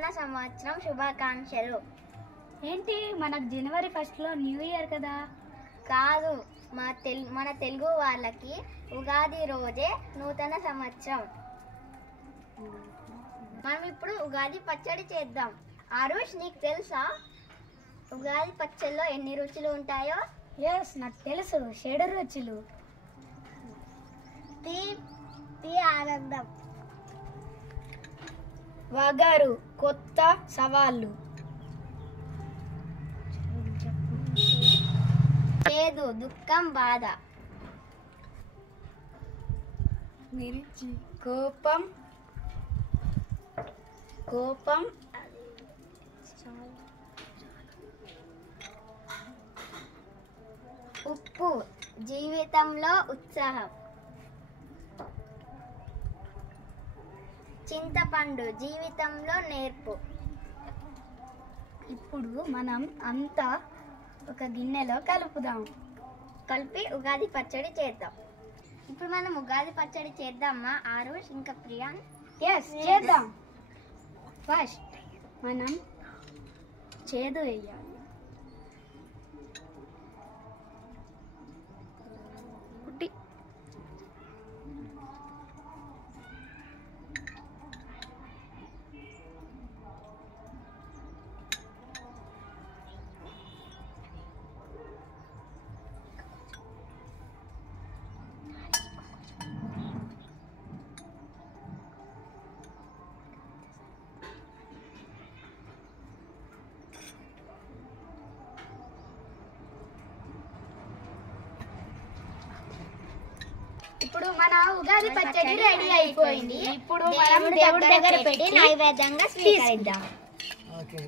నూతన సంవత్సరం శుభాకాంక్షలు. ఏంటి మనకు జనవరి 1 న్యూ ఇయర్ కదా? కాదు, మన తెలుగు వాళ్ళకి ఉగాది రోజే నూతన సంవత్సరం. మనం ఇప్పుడు ఉగాది పచ్చడి చేద్దాం. ఆరుష్, నీకు తెలుసా ఉగాది పచ్చడిలో ఎన్ని రుచులు ఉంటాయో? ఎస్, నాకు తెలుసు, 7 రుచులు. ఆనందం, వగరు కొత్త సవాళ్ళు, చేదు దుఃఖం బాధ, మిర్చి కోపం ఉప్పు జీవితంలో ఉత్సాహం, చింతపండు జీవితంలో నేర్పు. ఇప్పుడు మనం అంతా ఒక గిన్నెలో కలుపుదాం. కలిపి ఉగాది పచ్చడి చేద్దాం. ఇప్పుడు మనం ఉగాది పచ్చడి చేద్దామా ఆరుష్ ఇంకా ప్రియాన్? ఎస్, చేద్దాం. ఫస్ట్ మనం చేదు వేయాలి. ఇప్పుడు మన ఉగాది పచ్చడి రెడీ అయిపోయింది. ఇప్పుడు మనం దేవుడి దగ్గర పెట్టి నైవేద్యంగా స్వీకరిద్దాం. ఓకే,